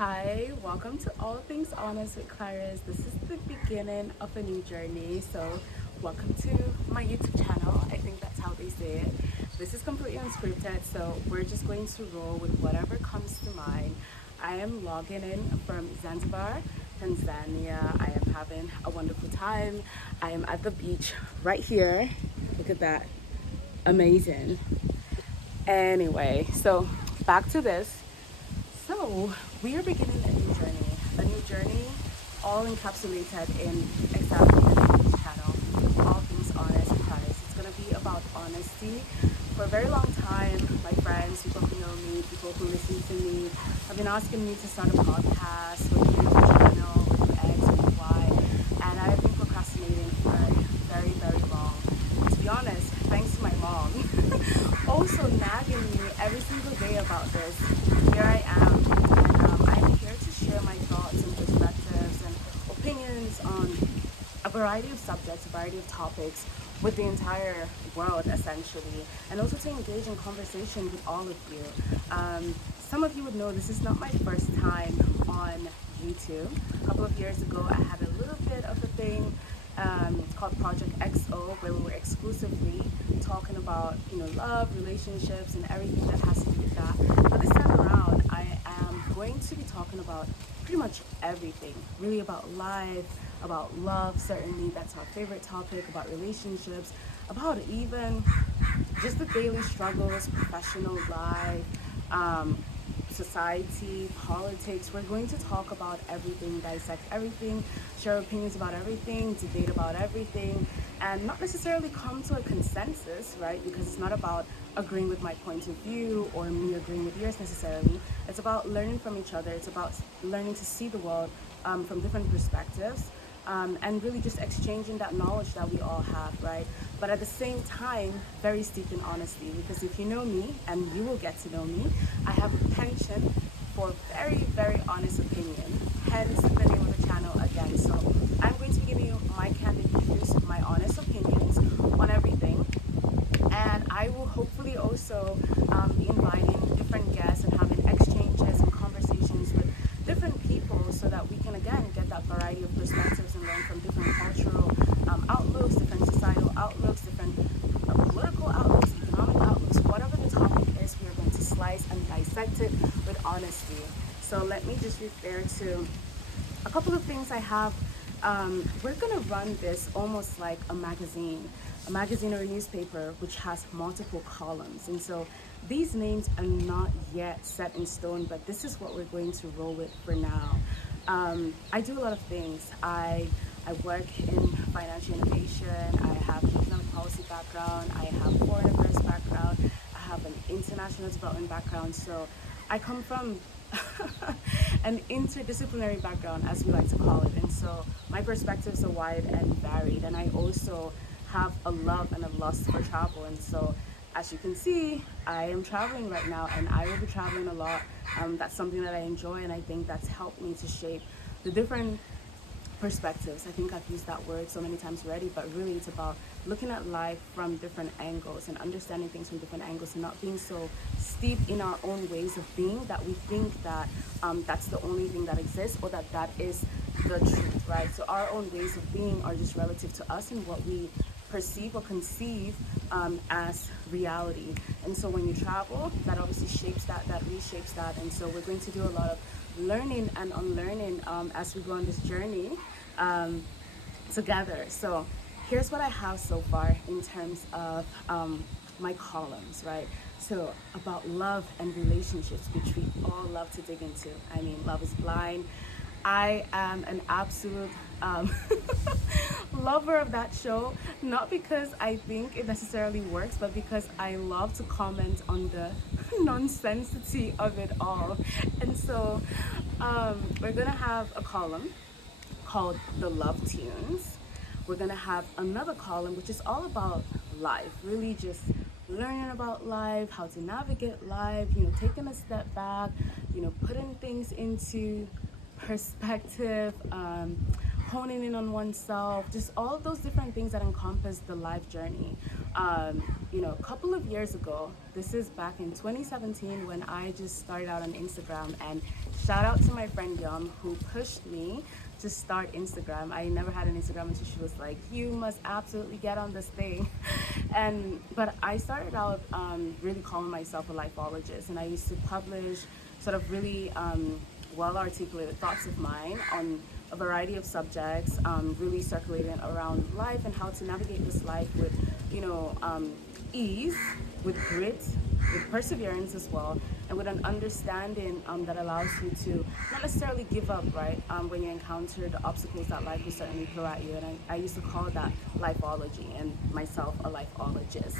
Hi, welcome to All Things Honest with Clarisse. This is the beginning of a new journey. So, welcome to my YouTube channel. I think that's how they say it. This is completely unscripted, so we're just going to roll with whatever comes to mind. I am logging in from Zanzibar, Tanzania. I am having a wonderful time. I am at the beach right here. Look at that. Amazing. Anyway, so back to this. So, we are beginning a new journey, all encapsulated in exactly the name of this channel, All Things Honest with Clarisse. It's going to be about honesty. For a very long time, my friends, people who know me, people who listen to me, have been asking me to start a podcast, with a YouTube channel, with X, with Y, and I've been procrastinating for very, very long. To be honest, thanks to my mom, also nagging me every single day about this. Here I am, and I'm here to share my thoughts and perspectives and opinions on a variety of subjects, a variety of topics with the entire world essentially, and also to engage in conversation with all of you. Some of you would know this is not my first time on YouTube. A couple of years ago I had a little bit of a thing called Project XO, where we were exclusively talking about love, relationships, and everything that has to do with that. But this time around I am going to be talking about pretty much everything, really, about life, about love. Certainly that's our favorite topic, about relationships, about even just the daily struggles, professional life, society, politics. We're going to talk about everything, dissect everything, share opinions about everything, debate about everything, and not necessarily come to a consensus, right? Because it's not about agreeing with my point of view or me agreeing with yours necessarily. It's about learning from each other. It's about learning to see the world from different perspectives. And really just exchanging that knowledge that we all have, right? But at the same time, very steeped in honesty, because if you know me, and you will get to know me, I have a penchant for very, very honest opinion, hence the name of the channel again. So I'm going to be giving you my candid views, my honest opinions on everything, and I will hopefully also be inviting different guests and having exchanges and conversations with different people, so that we can again get that variety of perspectives and learn from different cultural outlooks, different societal outlooks, different political outlooks, economic outlooks. Whatever the topic is, we are going to slice and dissect it with honesty. So let me just refer to a couple of things I have. We're gonna run this almost like a magazine or a newspaper, which has multiple columns. And so these names are not yet set in stone, but this is what we're going to roll with for now. I do a lot of things. I work in financial innovation. I have an economic policy background. I have foreign affairs background. I have an international development background. So I come from an interdisciplinary background, as we like to call it. And so my perspectives are wide and varied. And I also have a love and a lust for travel. And so as you can see, I am traveling right now, and I will be traveling a lot. That's something that I enjoy, and I think that's helped me to shape the different perspectives. I think I've used that word so many times already, but really it's about looking at life from different angles and understanding things from different angles, and not being so steeped in our own ways of being that we think that that's the only thing that exists, or that that is the truth, right? So our own ways of being are just relative to us and what we perceive or conceive as reality. And so when you travel, that obviously shapes that reshapes that. And so we're going to do a lot of learning and unlearning as we go on this journey together. So here's what I have so far in terms of my columns, right? So about love and relationships, which we all love to dig into. I mean, Love is Blind. I am an absolute lover of that show, not because I think it necessarily works, but because I love to comment on the nonsensity of it all. And so we're gonna have a column called The Love Tunes. We're gonna have another column which is all about life, really just learning about life, how to navigate life, taking a step back, putting things into perspective, honing in on oneself, just all of those different things that encompass the life journey. A couple of years ago, this is back in 2017 when I just started out on Instagram, and shout out to my friend Yum who pushed me to start Instagram. I never had an Instagram until she was like, you must absolutely get on this thing. But I started out really calling myself a lifeologist, and I used to publish sort of really well articulated thoughts of mine on a variety of subjects, really circulating around life and how to navigate this life with, ease, with grit, with perseverance as well, and with an understanding that allows you to not necessarily give up, right? When you encounter the obstacles that life will certainly throw at you. And I used to call that lifeology, and myself a lifeologist.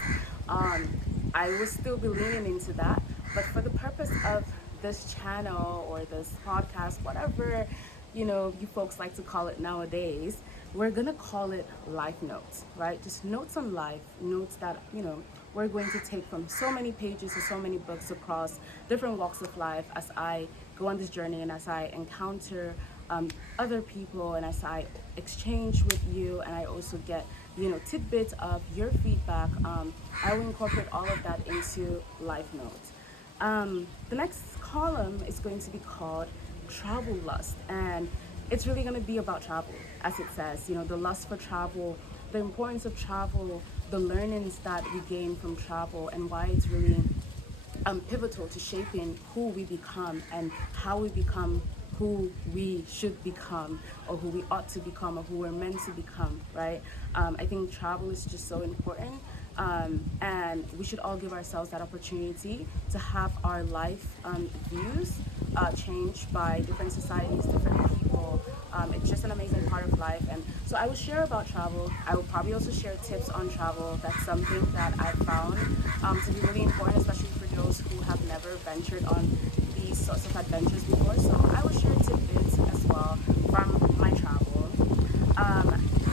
I will still be leaning into that, but for the purpose of this channel or this podcast, whatever you folks like to call it nowadays, we're gonna call it life notes, right? Just notes on life, notes that we're going to take from so many pages or so many books across different walks of life as I go on this journey, and as I encounter other people, and as I exchange with you, and I also get tidbits of your feedback. I will incorporate all of that into life notes. The next column is going to be called Travel Lust, and it's really going to be about travel, as it says, the lust for travel, the importance of travel, the learnings that we gain from travel, and why it's really pivotal to shaping who we become and how we become who we should become, or who we ought to become, or who we're meant to become, right? I think travel is just so important. And we should all give ourselves that opportunity to have our life views changed by different societies, different people. It's just an amazing part of life. And so I will share about travel. I will probably also share tips on travel. That's something that I found to be really important, especially for those who have never ventured on these sorts of adventures before. So I will share tidbits as well from my travel.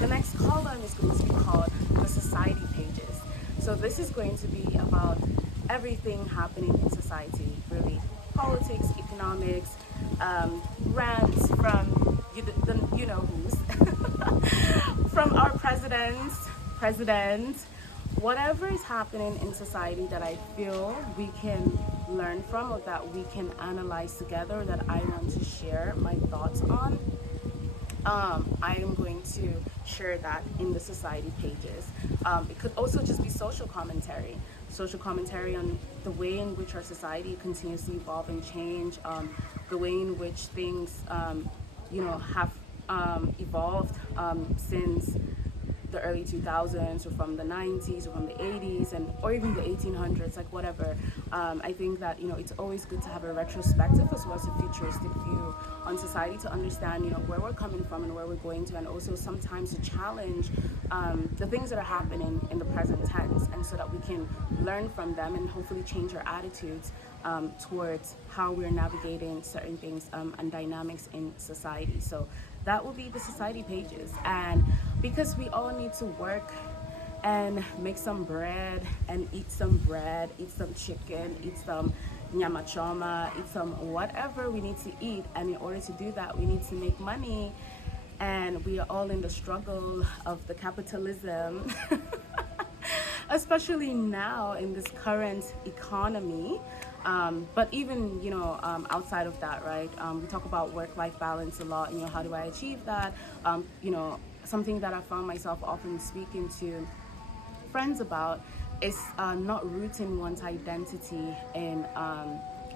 The next column is going to be called the society pages. So this is going to be about everything happening in society, really. Politics, economics, rants from you-know-who's, from our president, whatever is happening in society that I feel we can learn from, or that we can analyze together, that I want to share my thoughts on. I am going to share that in the society pages. It could also just be social commentary on the way in which our society continues to evolve and change, the way in which things, have evolved since the early 2000s, or from the 90s, or from the 80s, or even the 1800s, like whatever. I think that it's always good to have a retrospective as well as a futuristic view on society, to understand where we're coming from and where we're going to, and also sometimes to challenge the things that are happening in the present tense, and so that we can learn from them and hopefully change our attitudes towards how we're navigating certain things and dynamics in society. So that will be the society pages. And because we all need to work and make some bread, and eat some chicken, eat some nyama choma, eat some whatever we need to eat, and in order to do that we need to make money, and we are all in the struggle of the capitalism especially now in this current economy. But even, outside of that, right? We talk about work-life balance a lot, how do I achieve that? Something that I found myself often speaking to friends about is not rooting one's identity in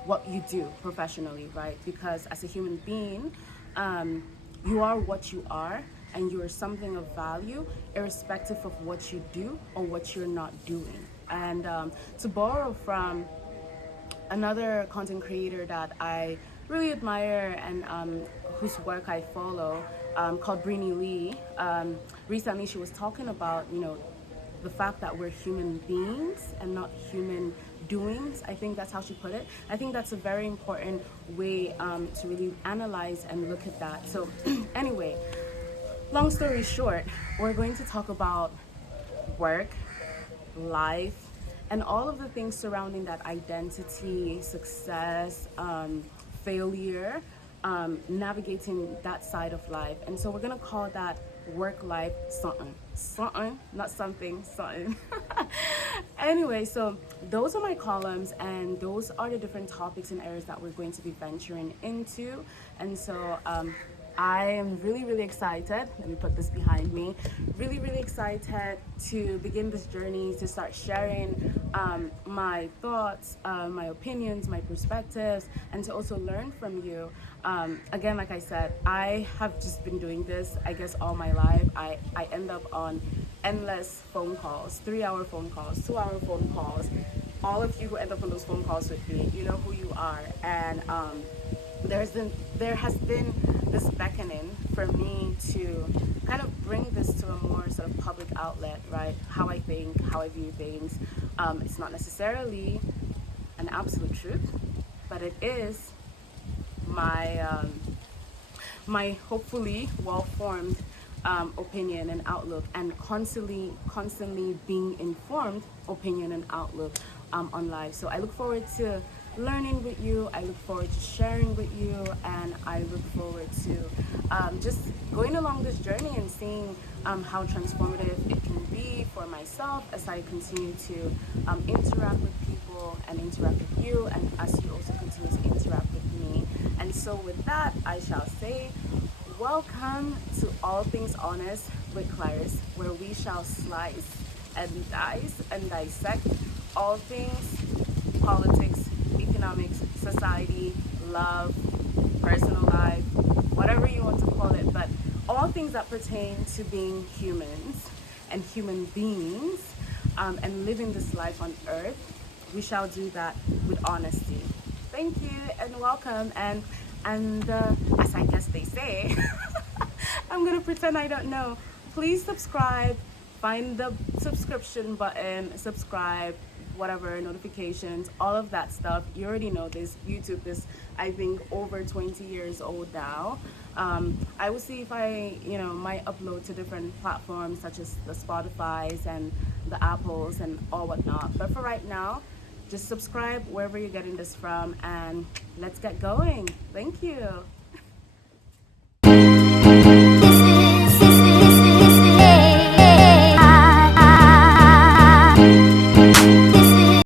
what you do professionally, right? Because as a human being, you are what you are, and you are something of value irrespective of what you do or what you're not doing. And to borrow from another content creator that I really admire, and whose work I follow, called Brini Lee, recently she was talking about the fact that we're human beings and not human doings. I think that's how she put it. I think that's a very important way to really analyze and look at that. So anyway, long story short, we're going to talk about work, life, and all of the things surrounding that: identity, success, failure, navigating that side of life. And so we're gonna call that work life something. Something, not something, something. Anyway, so those are my columns, and those are the different topics and areas that we're going to be venturing into. And so I am really, really excited. Let me put this behind me. Really, really excited to begin this journey, to start sharing my thoughts, my opinions, my perspectives, and to also learn from you. Again, like I said, I have just been doing this, I guess, all my life. I end up on endless phone calls, 3-hour phone calls, 2-hour phone calls. All of you who end up on those phone calls with me, you know who you are. And there has been this beckoning for me to kind of bring this to a more sort of public outlet, right? How I think, how I view things. It's not necessarily an absolute truth, but it is my my hopefully well-formed opinion and outlook, and constantly being informed opinion and outlook on life. So I look forward to learning with you, I look forward to sharing with you, and I look forward to just going along this journey and seeing how transformative it can be for myself as I continue to interact with people and interact with you, and as you also continue to interact with me. And so with that, I shall say, welcome to All Things Honest with Clarisse, where we shall slice and dice and dissect all things politics, economics, society, love, personal life, whatever you want to call it, but all things that pertain to being humans and human beings, and living this life on earth. We shall do that with honesty. Thank you and welcome. And as I guess they say, I'm gonna pretend I don't know. Please subscribe. Find the subscription button, subscribe, whatever, notifications, all of that stuff. You already know this. YouTube is, I think, over 20 years old now. I will see if I, might upload to different platforms such as the Spotify's and the Apples and all whatnot. But for right now, just subscribe wherever you're getting this from, and let's get going. Thank you.